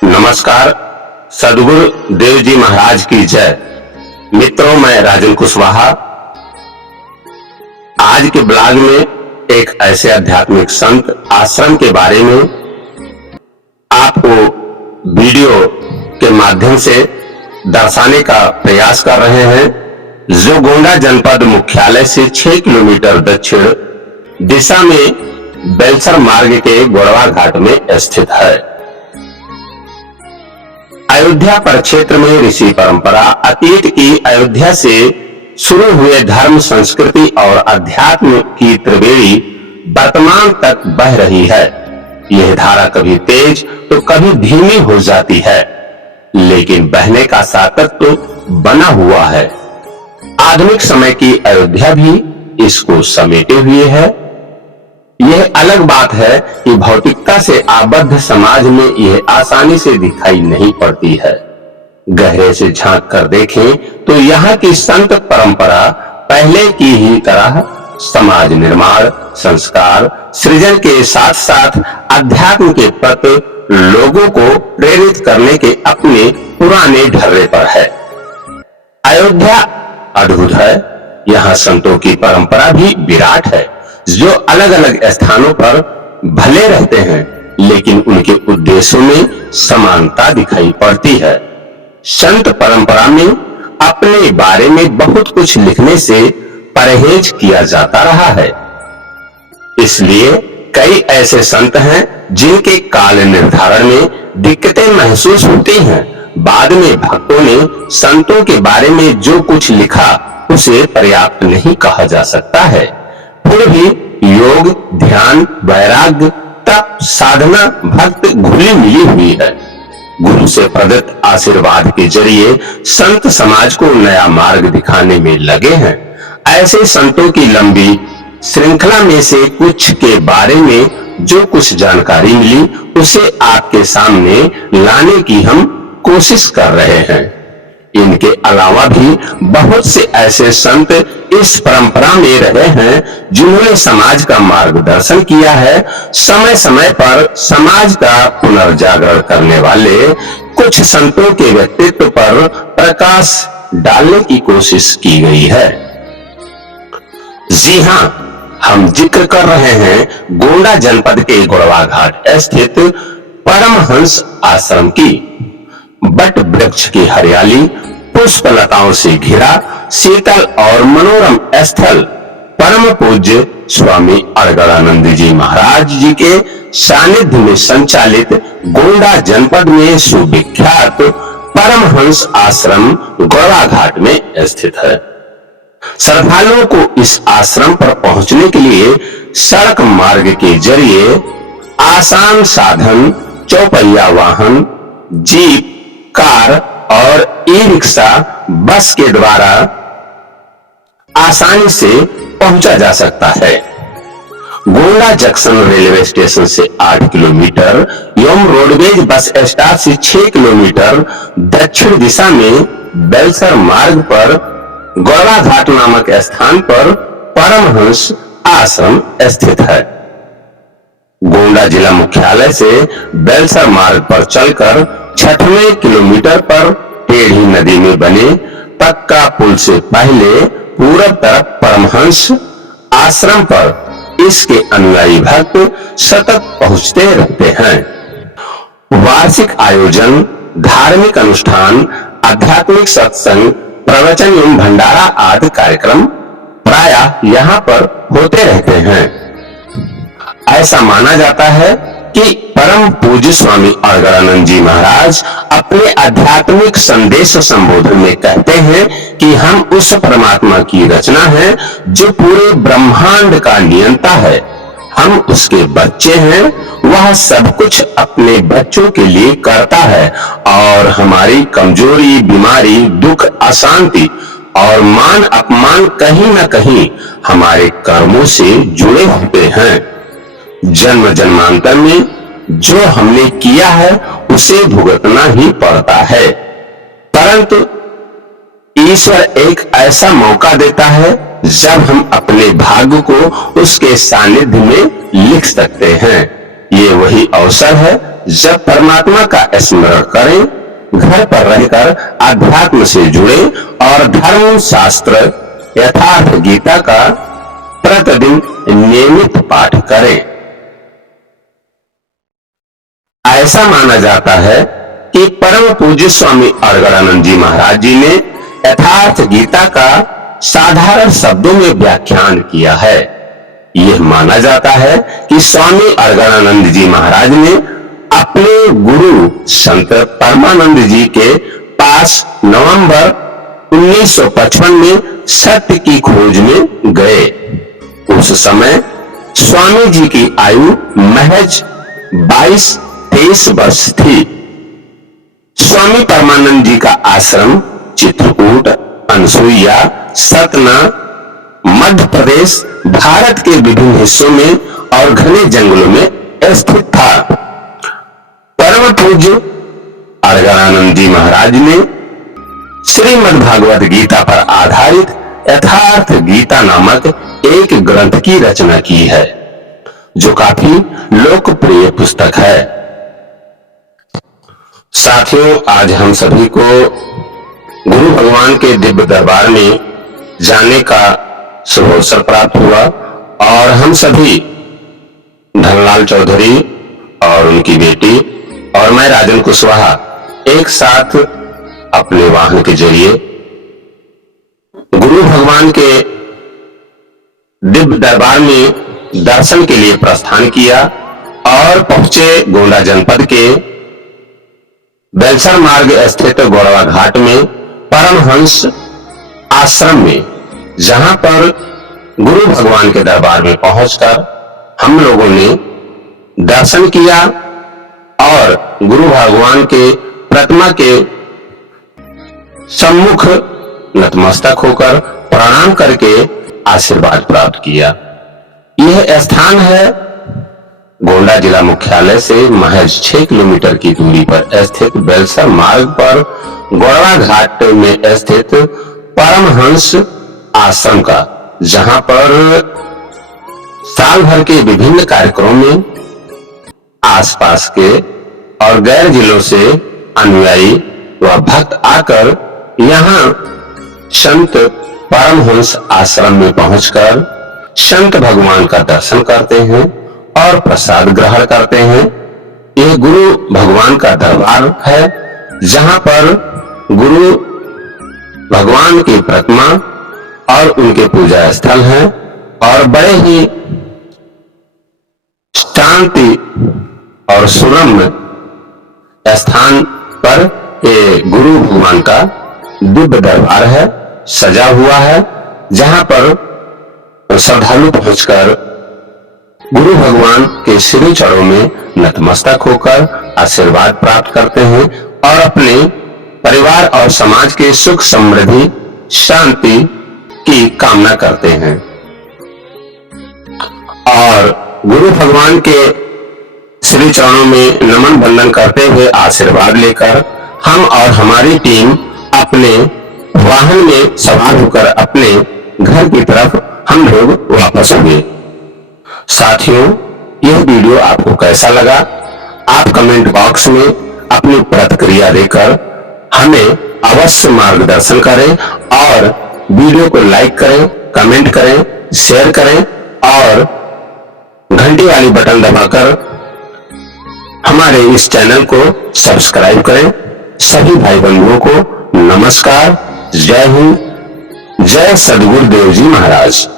नमस्कार। सदगुरु देव जी महाराज की जय। मित्रों, मैं राजन कुशवाहा आज के ब्लॉग में एक ऐसे आध्यात्मिक संत आश्रम के बारे में आपको वीडियो के माध्यम से दर्शाने का प्रयास कर रहे हैं, जो गोंडा जनपद मुख्यालय से 6 किलोमीटर दक्षिण दिशा में बेलसर मार्ग के गोड़वा घाट में स्थित है। अयोध्या परिक्षेत्र में ऋषि परंपरा अतीत की अयोध्या से शुरू हुए धर्म, संस्कृति और अध्यात्म की त्रिवेणी वर्तमान तक बह रही है। यह धारा कभी तेज तो कभी धीमी हो जाती है, लेकिन बहने का सातत्य बना हुआ है। आधुनिक समय की अयोध्या भी इसको समेटे हुए है। यह अलग बात है कि भौतिकता से आबद्ध समाज में यह आसानी से दिखाई नहीं पड़ती है। गहरे से झांक कर देखें तो यहाँ की संत परंपरा पहले की ही तरह समाज निर्माण, संस्कार, सृजन के साथ साथ अध्यात्म के प्रति लोगों को प्रेरित करने के अपने पुराने ढर्रे पर है। अयोध्या अद्भुत है। यहाँ संतों की परंपरा भी विराट है, जो अलग अलग स्थानों पर भले रहते हैं, लेकिन उनके उद्देश्यों में समानता दिखाई पड़ती है। संत परंपरा में अपने बारे में बहुत कुछ लिखने से परहेज किया जाता रहा है। इसलिए कई ऐसे संत हैं जिनके काल निर्धारण में दिक्कतें महसूस होती हैं। बाद में भक्तों ने संतों के बारे में जो कुछ लिखा उसे पर्याप्त नहीं कहा जा सकता है। फिर भी योग, ध्यान, वैराग्य, तप, साधना, भक्त घुली मिली हुई है। गुरु से प्रदत्त आशीर्वाद के जरिए संत समाज को नया मार्ग दिखाने में लगे हैं। ऐसे संतों की लंबी श्रृंखला में से कुछ के बारे में जो कुछ जानकारी मिली उसे आपके सामने लाने की हम कोशिश कर रहे हैं। इनके अलावा भी बहुत से ऐसे संत इस परंपरा में रहे हैं जिन्होंने समाज का मार्गदर्शन किया है। समय समय पर समाज का पुनर्जागरण करने वाले कुछ संतों के व्यक्तित्व पर प्रकाश डालने की कोशिश की गई है। जी हां, हम जिक्र कर रहे हैं गोंडा जनपद के गोड़वा घाट स्थित परमहंस आश्रम की। बट वृक्ष की हरियाली, पुष्प लताओं से घिरा शीतल और मनोरम स्थल परम पूज्य स्वामी अड़गड़ानंद जी महाराज जी के सानिध्य में संचालित गोंडा जनपद में सुविख्यात परमहंस आश्रम गोड़वा घाट में स्थित है। श्रद्धालुओं को इस आश्रम पर पहुंचने के लिए सड़क मार्ग के जरिए आसान साधन, चौपहिया वाहन, जीप, कार और ई-रिक्शा, बस के द्वारा आसानी से पहुंचा जा सकता है। गोंडा जंक्शन रेलवे स्टेशन से 8 किलोमीटर एवं रोडवेज बस स्टॉप से 6 किलोमीटर दक्षिण दिशा में बेलसर मार्ग पर गोड़वा घाट नामक स्थान पर परमहंस आश्रम स्थित है। गोंडा जिला मुख्यालय से बेलसर मार्ग पर चलकर 6वें किलोमीटर पर टेढ़ी नदी में बने पक्का पुल से पहले पूरब तरफ परमहंस आश्रम पर इसके अनुयायी भक्त सतत पहुंचते रहते हैं। वार्षिक आयोजन, धार्मिक अनुष्ठान, आध्यात्मिक सत्संग, प्रवचन एवं भंडारा आदि कार्यक्रम प्रायः यहाँ पर होते रहते हैं। ऐसा माना जाता है कि परम पूज्य स्वामी अड़गड़ानंद जी महाराज अपने आध्यात्मिक संदेश संबोधन में कहते हैं कि हम उस परमात्मा की रचना है जो पूरे ब्रह्मांड का नियंता है। हम उसके बच्चे हैं। वह सब कुछ अपने बच्चों के लिए करता है और हमारी कमजोरी, बीमारी, दुख, अशांति और मान अपमान कहीं न कहीं हमारे कर्मों से जुड़े होते हैं। जन्म जन्मांतर में जो हमने किया है उसे भुगतना ही पड़ता है, परंतु ईश्वर एक ऐसा मौका देता है जब हम अपने भाग्य को उसके सानिध्य में लिख सकते हैं। ये वही अवसर है जब परमात्मा का स्मरण करें, घर पर रहकर अध्यात्म से जुड़े और धर्म शास्त्र यथार्थ गीता का प्रतिदिन नियमित पाठ करें। ऐसा माना जाता है कि परम पूज्य स्वामी अरगड़ानंद जी महाराज जी ने यथार्थ गीता का साधारण शब्दों में व्याख्यान किया है। यह माना जाता है कि स्वामी अरगड़ानंद जी महाराज ने अपने गुरु संत परमानंद जी के पास नवंबर 1955 में सत्य की खोज में गए। उस समय स्वामी जी की आयु महज 22-23 वर्ष थी। स्वामी परमानंद जी का आश्रम चित्रकूट, अनसुईया, सतना, मध्य प्रदेश, भारत के विभिन्न हिस्सों में और घने जंगलों में स्थित था। परम पूज्य अरगड़ानंद जी महाराज ने श्रीमद् भागवत गीता पर आधारित यथार्थ गीता नामक एक ग्रंथ की रचना की है, जो काफी लोकप्रिय पुस्तक है। साथियों, आज हम सभी को गुरु भगवान के दिव्य दरबार में जाने का शुभ अवसर प्राप्त हुआ और हम सभी धनलाल चौधरी और उनकी बेटी और मैं राजन कुशवाहा एक साथ अपने वाहन के जरिए गुरु भगवान के दिव्य दरबार में दर्शन के लिए प्रस्थान किया और पहुंचे गोंडा जनपद के बेलसर मार्ग स्थित गोड़वा घाट में परमहंस आश्रम में, जहां पर गुरु भगवान के दरबार में पहुंचकर हम लोगों ने दर्शन किया और गुरु भगवान के प्रतिमा के सम्मुख नतमस्तक होकर प्रणाम करके आशीर्वाद प्राप्त किया। यह स्थान है गोंडा जिला मुख्यालय से महज 6 किलोमीटर की दूरी पर स्थित बेलसर मार्ग पर गोड़वा घाट में स्थित परमहंस आश्रम का, जहां पर साल भर के विभिन्न कार्यक्रमों में आसपास के और गैर जिलों से अनुयायी व भक्त आकर यहां संत परमहंस आश्रम में पहुंचकर संत भगवान का दर्शन करते हैं और प्रसाद ग्रहण करते हैं। यह गुरु भगवान का दरबार है, जहां पर गुरु भगवान की प्रतिमा और उनके पूजा स्थल हैं और बड़े ही शांति और सुरम्य स्थान पर ये गुरु भगवान का दिव्य दरबार है, सजा हुआ है, जहां पर श्रद्धालु पहुंचकर गुरु भगवान के श्री चरणों में नतमस्तक होकर आशीर्वाद प्राप्त करते हैं और अपने परिवार और समाज के सुख समृद्धि शांति की कामना करते हैं। और गुरु भगवान के श्री चरणों में नमन वंदन करते हुए आशीर्वाद लेकर हम और हमारी टीम अपने वाहन में सवार होकर अपने घर की तरफ हम लोग वापस हुए। साथियों, यह वीडियो आपको कैसा लगा? आप कमेंट बॉक्स में अपनी प्रतिक्रिया देकर हमें अवश्य मार्गदर्शन करें और वीडियो को लाइक करें, कमेंट करें, शेयर करें और घंटी वाली बटन दबाकर हमारे इस चैनल को सब्सक्राइब करें। सभी भाई बंधुओं को नमस्कार, जय हिंद, जय सद्गुरुदेव जी महाराज।